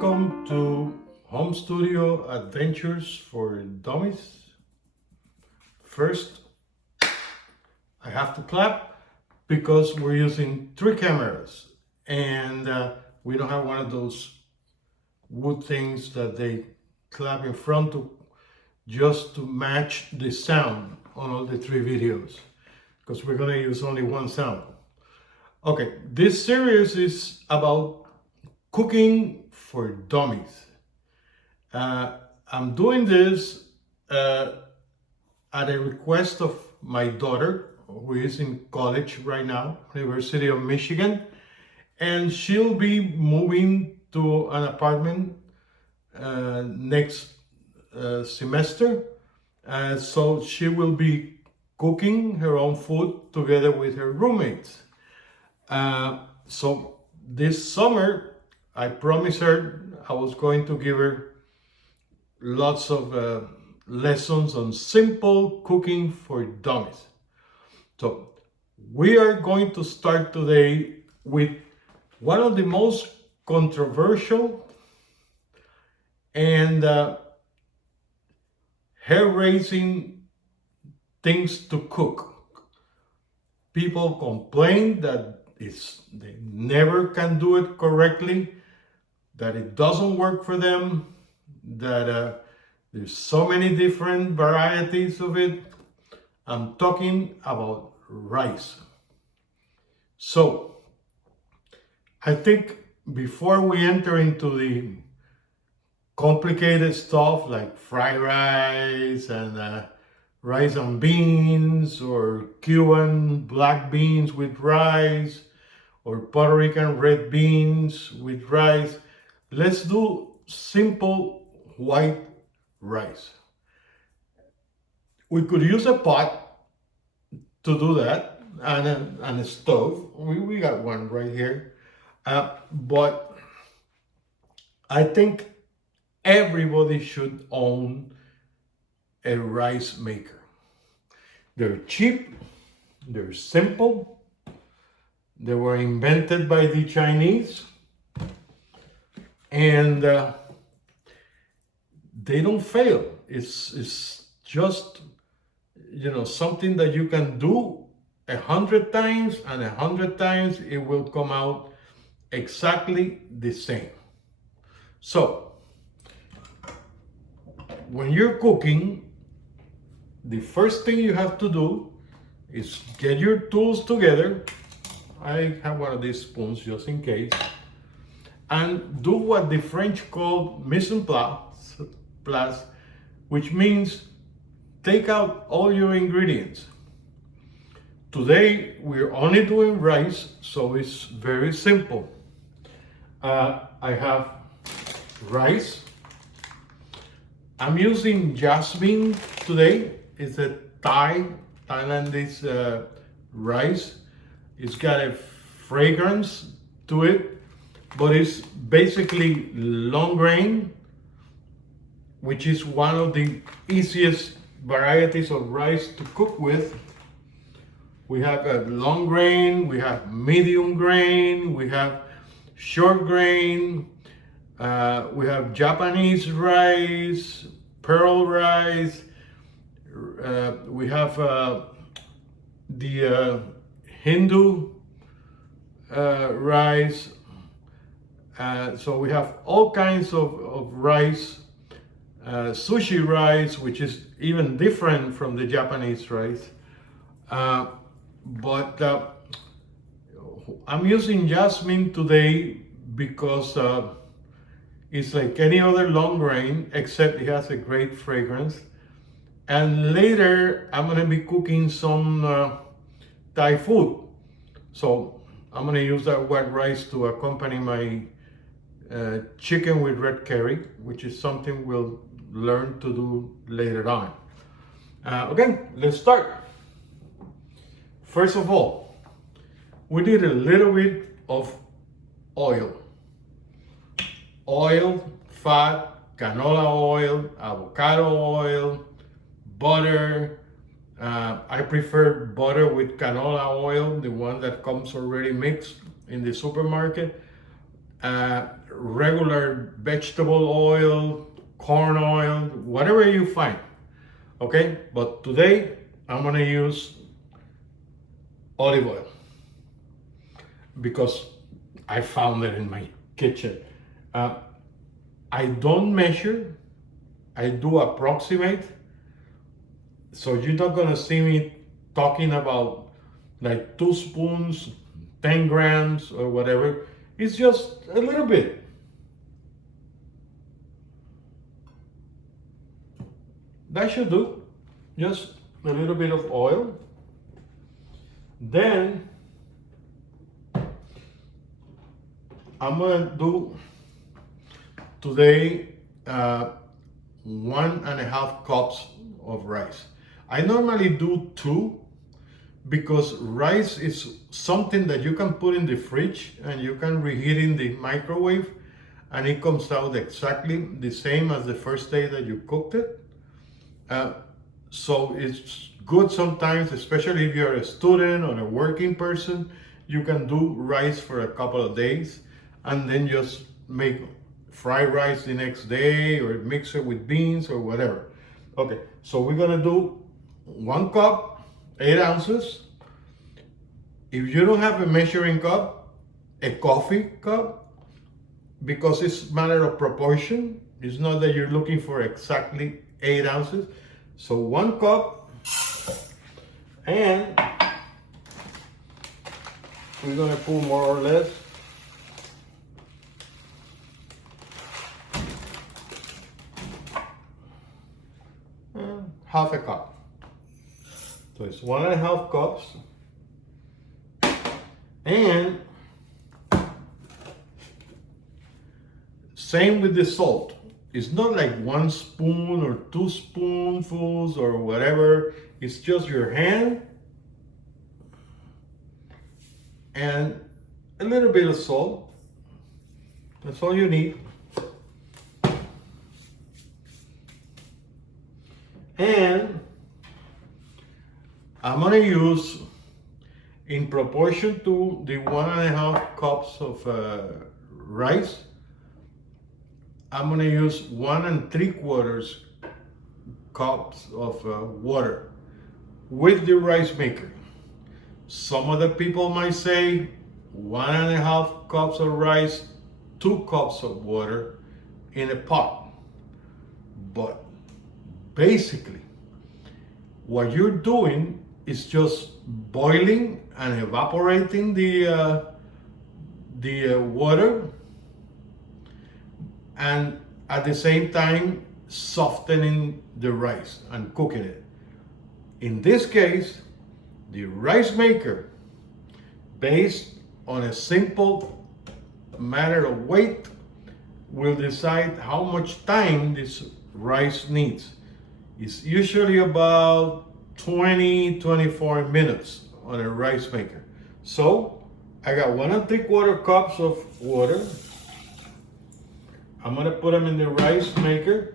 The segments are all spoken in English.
Welcome to Home Studio Adventures for Dummies. First, I have to clap because we're using 3 cameras and we don't have one of those wood things that they clap in front to just to match the sound on all the 3 videos because we're going to use only one sound. Okay, this series is about cooking for dummies. I'm doing this at a request of my daughter, who is in college right now, University of Michigan, and she'll be moving to an apartment next semester. So she will be cooking her own food together with her roommates. So this summer, I promised her I was going to give her lots of lessons on simple cooking for dummies. So we are going to start today with one of the most controversial and hair-raising things to cook. People complain that they never can do it correctly, that it doesn't work for them, that there's so many different varieties of it. I'm talking about rice. So I think before we enter into the complicated stuff like fried rice and rice and beans, or Cuban black beans with rice, or Puerto Rican red beans with rice, let's do simple white rice. We could use a pot to do that, and a stove. We got one right here. But I think everybody should own a rice maker. They're cheap, they're simple, they were invented by the Chinese, and they don't fail. It's just, something that you can do 100 times, and 100 times it will come out exactly the same. So when you're cooking, the first thing you have to do is get your tools together. I have one of these spoons just in case, and do what the French call mise en place, which means take out all your ingredients. Today we're only doing rice, so it's very simple. I have rice. I'm using jasmine today. It's a Thailandese rice. It's got a fragrance to it, but it's basically long grain, which is one of the easiest varieties of rice to cook with. We have a long grain, we have medium grain, we have short grain, we have Japanese rice, pearl rice, we have the Hindu rice. So we have all kinds of rice, sushi rice, which is even different from the Japanese rice. But I'm using jasmine today because it's like any other long grain, except it has a great fragrance. And later I'm going to be cooking some Thai food. So I'm going to use that white rice to accompany my chicken with red curry, which is something we'll learn to do later on. Okay, let's start. First of all, we need a little bit of oil. Oil, fat, canola oil, avocado oil, butter. I prefer butter with canola oil, the one that comes already mixed in the supermarket. regular vegetable oil, corn oil, whatever you find. Okay, but today I'm gonna use olive oil because I found it in my kitchen. I don't measure, I do approximate. So you're not gonna see me talking about like 2 spoons, 10 grams or whatever. It's just a little bit. That should do. Just a little bit of oil. Then I'm gonna do today 1.5 cups of rice. I normally do 2 because rice is something that you can put in the fridge and you can reheat in the microwave and it comes out exactly the same as the first day that you cooked it. So it's good sometimes, especially if you're a student or a working person, you can do rice for a couple of days and then just make fried rice the next day or mix it with beans or whatever. Okay, so we're gonna do 1 cup, 8 ounces. If you don't have a measuring cup, a coffee cup, because it's a matter of proportion. It's not that you're looking for exactly 8 ounces. So 1 cup, and we're gonna put more or less half a cup. So it's 1.5 cups. And same with the salt. It's not like 1 spoon or 2 spoonfuls or whatever. It's just your hand and a little bit of salt. That's all you need. And I'm gonna use, in proportion to the 1.5 cups of rice, I'm gonna use 1 3/4 cups of water with the rice maker. Some other people might say 1.5 cups of rice, 2 cups of water in a pot. But basically, what you're doing is just boiling and evaporating the water, and at the same time softening the rice and cooking it. In this case, the rice maker, based on a simple matter of weight, will decide how much time this rice needs. It's usually about 20-24 minutes on a rice maker. So I got 1 3/4 cups of water. I'm gonna put them in the rice maker.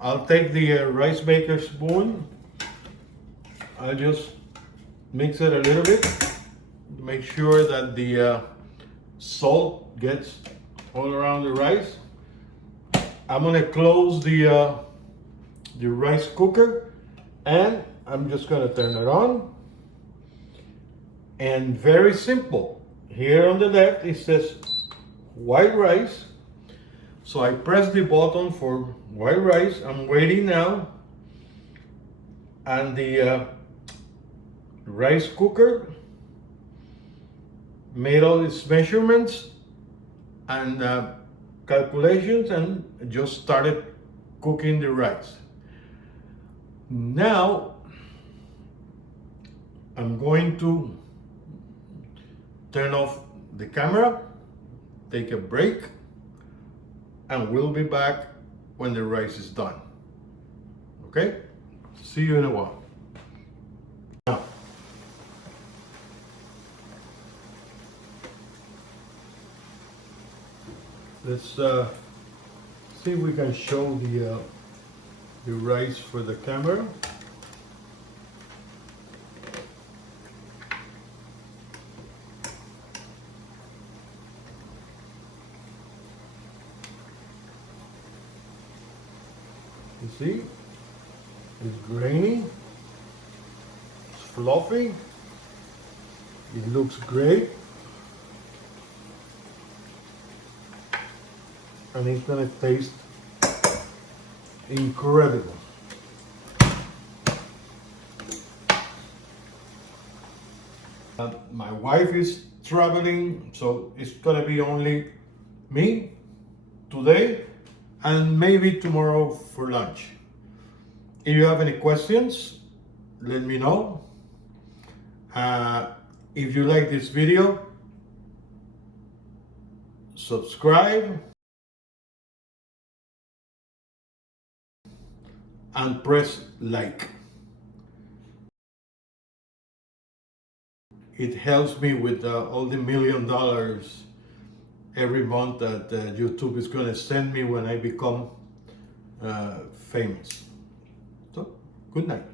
I'll take the rice maker spoon. I'll just mix it a little bit. Make sure that the salt gets all around the rice. I'm gonna close the rice cooker, and I'm just gonna turn it on. And very simple. Here on the left it says white rice. So I press the button for white rice. I'm waiting now. And the rice cooker made all its measurements and calculations and just started cooking the rice. Now I'm going to turn off the camera, take a break, and we'll be back when the rice is done. Okay? See you in a while. Now, let's see if we can show the rice for the camera. You see, it's grainy, it's fluffy, it looks great, and it's gonna taste incredible. My wife is traveling, so it's gonna be only me today and maybe tomorrow for lunch. If you have any questions, let me know. If you like this video, subscribe and press like. It helps me with all the $1 million every month that YouTube is going to send me when I become famous. So, good night.